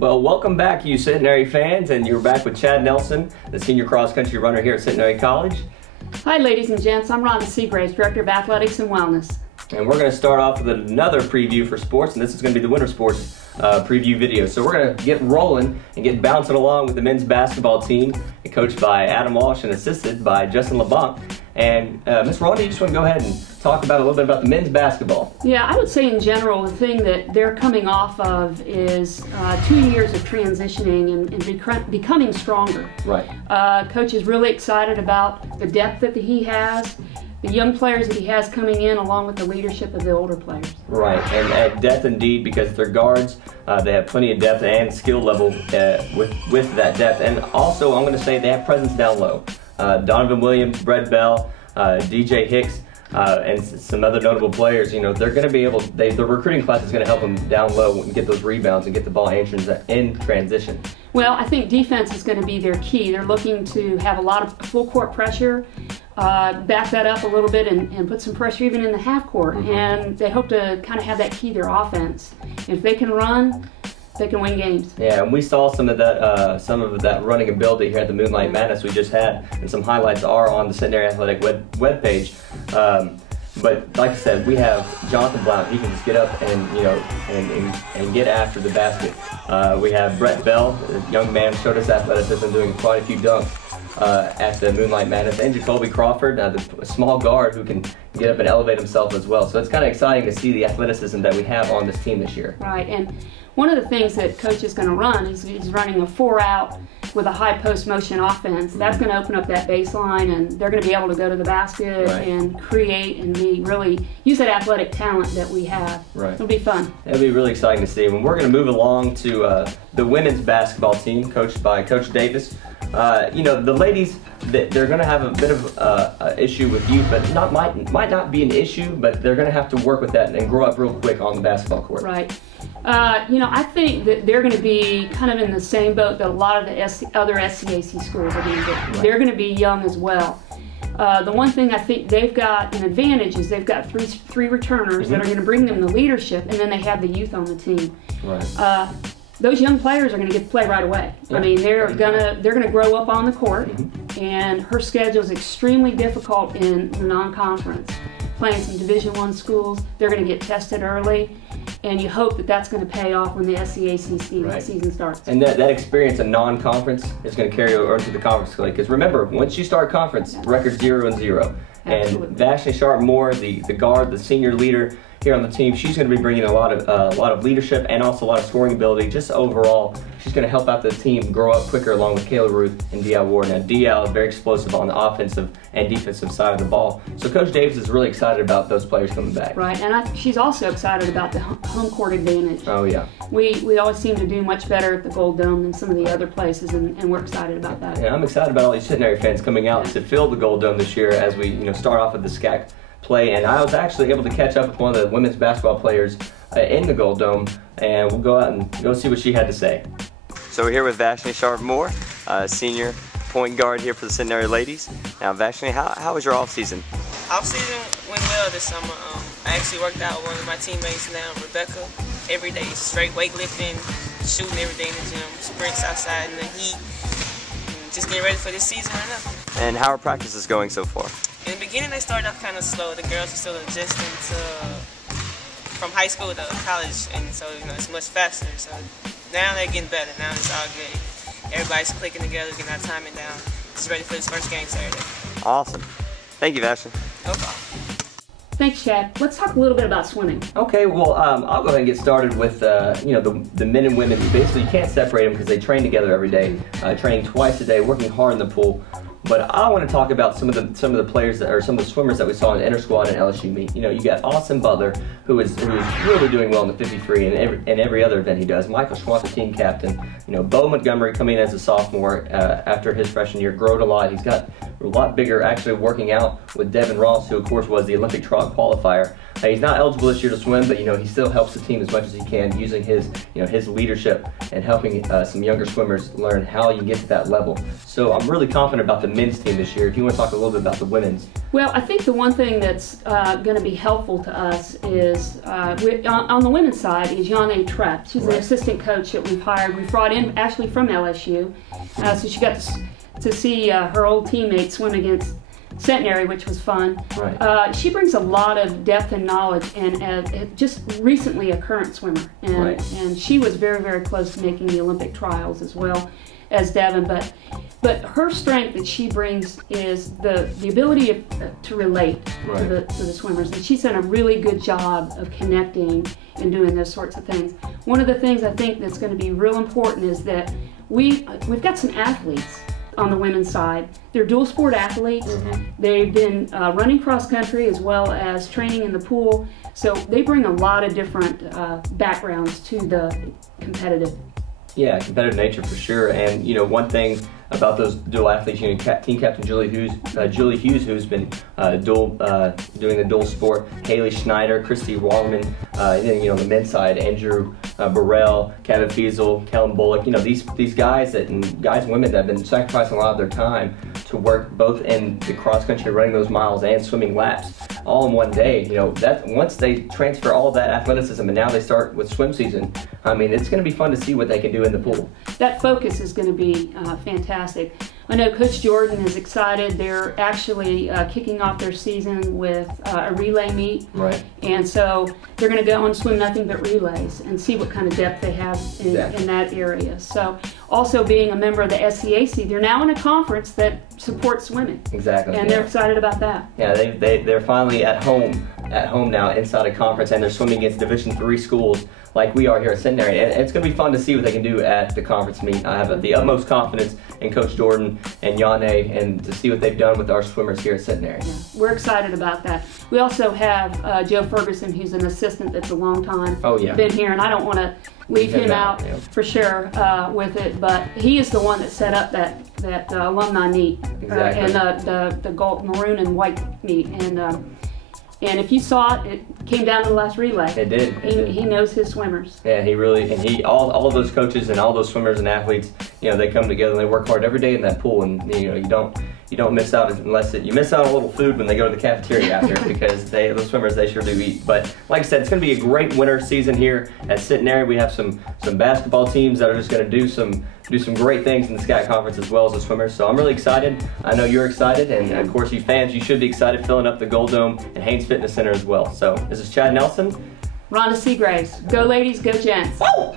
Well, welcome back, you Centenary fans, and you're back with Chad Nelson, the senior cross country runner here at Centenary College. Hi, ladies and gents. I'm Ronda, Seagraves, Director of Athletics and Wellness. And we're going to start off with another preview for sports, and this is going to be the winter sports preview video. So we're going to get rolling and get bouncing along with the men's basketball team, coached by Adam Walsh and assisted by Justin LeBlanc. And Ms. Ronda, you just want to go ahead and talk about a little bit about the men's basketball. Yeah, I would say in general, the thing that they're coming off of is 2 years of transitioning and becoming stronger. Right. Coach is really excited about the depth that he has, the young players that he has coming in, along with the leadership of the older players. Right, and depth indeed, because they're guards. They have plenty of depth and skill level with that depth. And also, I'm going to say they have presence down low. Donovan Williams, Brett Bell, DJ Hicks, and some other notable players. You know, they're going to be able. The recruiting class is going to help them down low and get those rebounds and get the ball entrance in transition. Well, I think defense is going to be their key. They're looking to have a lot of full court pressure, back that up a little bit, and put some pressure even in the half court. Mm-hmm. And they hope to kind of have that key their offense. If they can run, they can win games. Yeah, and we saw some of that running ability here at the Moonlight Madness we just had, and some highlights are on the Centenary Athletic webpage. But like I said, we have Jonathan Blount. He can just get up and get after the basket. We have Brett Bell, a young man, showed us athleticism, doing quite a few dunks at the Moonlight Madness, and Jacoby Crawford, the small guard who can get up and elevate himself as well. So it's kind of exciting to see the athleticism that we have on this team this year. Right, and one of the things that Coach is going to run is he's running a 4-out with a high post motion offense. That's going to open up that baseline, and they're going to be able to go to the basket and create and really use that athletic talent that we have. Right. It'll be fun. It'll be really exciting to see. And we're going to move along to the women's basketball team, coached by Coach Davis. You know, the ladies, they're going to have a bit of an issue with youth, but might not be an issue, but they're going to have to work with that and grow up real quick on the basketball court. Right. You know, I think that they're going to be kind of in the same boat that a lot of the other SCAC schools are going to be. Right. They're going to be young as well. The one thing I think they've got an advantage is they've got three returners that are going to bring them the leadership, and then they have the youth on the team. Right. Those young players are going to get to play right away. Yeah. I mean, they're gonna grow up on the court, and her schedule is extremely difficult in the non-conference. Playing some Division I schools, they're going to get tested early, and you hope that that's going to pay off when the SCAC season starts. And that experience in non-conference is going to carry over into the conference play. Because remember, once you start conference, record 0-0. Absolutely. And Vashni Sharp-Moore, the guard, the senior leader here on the team, she's going to be bringing a lot of leadership and also a lot of scoring ability. Just overall, she's going to help out the team grow up quicker, along with Kayla Ruth and DL Ward. Now, DL is very explosive on the offensive and defensive side of the ball. So Coach Davis is really excited about those players coming back. Right, and she's also excited about the home court advantage. Oh, yeah. We always seem to do much better at the Gold Dome than some of the other places, and we're excited about that. Yeah, I'm excited about all these Centenary fans coming out to fill the Gold Dome this year as we start off with the SCAC play. And I was actually able to catch up with one of the women's basketball players in the Gold Dome, and we'll go out and go see what she had to say. So we're here with Vashni Sharp-Moore, senior point guard here for the Centenary ladies. Now, Vashni, how was your off-season? Off-season went well this summer. I actually worked out with one of my teammates now, Rebecca, every day. Straight weightlifting, shooting every day in the gym, sprints outside in the heat, and just getting ready for this season right now. And how are practices going so far? In the beginning, they started off kind of slow. The girls are still adjusting from high school to college, and so it's much faster. So now they're getting better. Now it's all good. Everybody's clicking together, getting our timing down. Just ready for this first game Saturday. Awesome. Thank you, Vashni. No problem. Thanks, Chad. Let's talk a little bit about swimming. Okay, well, I'll go ahead and get started with the men and women. Basically, you can't separate them because they train together every day, training twice a day, working hard in the pool. But I want to talk about some of the players some of the swimmers that we saw in the inter-squad and LSU meet. You know, you got Austin Butler, who is really doing well in the 53 and every other event he does. Michael Schwant, the team captain. You know, Bo Montgomery coming in as a sophomore after his freshman year, growed a lot. He's got a lot bigger, actually working out with Devin Ross, who of course was the Olympic trot qualifier. He's not eligible this year to swim, but he still helps the team as much as he can, using his leadership and helping some younger swimmers learn how you get to that level. So I'm really confident about the men's team this year. If you want to talk a little bit about the women's. Well, I think the one thing that's going to be helpful to us is, on the women's side, is Yane Trepp. She's an assistant coach that we've hired. We've brought in Ashley from LSU, so she got to see her old teammates swim against Centenary, which was fun. Right. She brings a lot of depth and knowledge, and just recently a current swimmer, and she was very, very close to making the Olympic trials as well as Devin. But her strength that she brings is the ability to relate to the swimmers, and she's done a really good job of connecting and doing those sorts of things. One of the things I think that's going to be real important is that we've got some athletes on the women's side. They're dual sport athletes. They've been running cross country as well as training in the pool, so they bring a lot of different backgrounds to the competitive. Yeah, competitive nature for sure. And you know, one thing about those dual athletes, you know, team captain Julie Hughes, who's been doing the dual sport, Haley Schneider, Christy Wallerman, and then, you know, the men's side, Andrew Burrell, Kevin Fiesel, Kellen Bullock, you know, these guys and women that have been sacrificing a lot of their time to work both in the cross country, running those miles, and swimming laps all in one day. You know, that once they transfer all of that athleticism and now they start with swim season, I mean, it's going to be fun to see what they can do in the pool. That focus is going to be fantastic. I know Coach Jordan is excited. They're actually kicking off their season with a relay meet. Right. And so they're going to go and swim nothing but relays and see what kind of depth they have in that area. So also being a member of the SCAC, they're now in a conference that supports women. Exactly. And they're excited about that. Yeah, they're finally at home now inside a conference, and they're swimming against Division III schools like we are here at Centenary. And it's going to be fun to see what they can do at the conference meet. I have the utmost confidence in Coach Jordan and Yane, and to see what they've done with our swimmers here at Centenary. Yeah, we're excited about that. We also have Joe Ferguson, who's an assistant that's a long time been here, and I don't want to leave him out for sure with it, but he is the one that set up that alumni meet and the gold, maroon and white meet. And if you saw it, it came down to the last relay. It did. He knows his swimmers. Yeah, he really, and all of those coaches and all those swimmers and athletes, you know, they come together and they work hard every day in that pool, and you know, you don't miss out unless you miss out on a little food when they go to the cafeteria after, because those swimmers, they sure do eat. But like I said, it's going to be a great winter season here at Centenary. We have some basketball teams that are just going to do some great things in the SCAC conference as well as the swimmers. So I'm really excited. I know you're excited, and of course you fans, you should be excited, filling up the Gold Dome and Haynes Fitness Center as well. So this is Chad Nelson. Ronda Seagraves. Go ladies, go gents. Woo!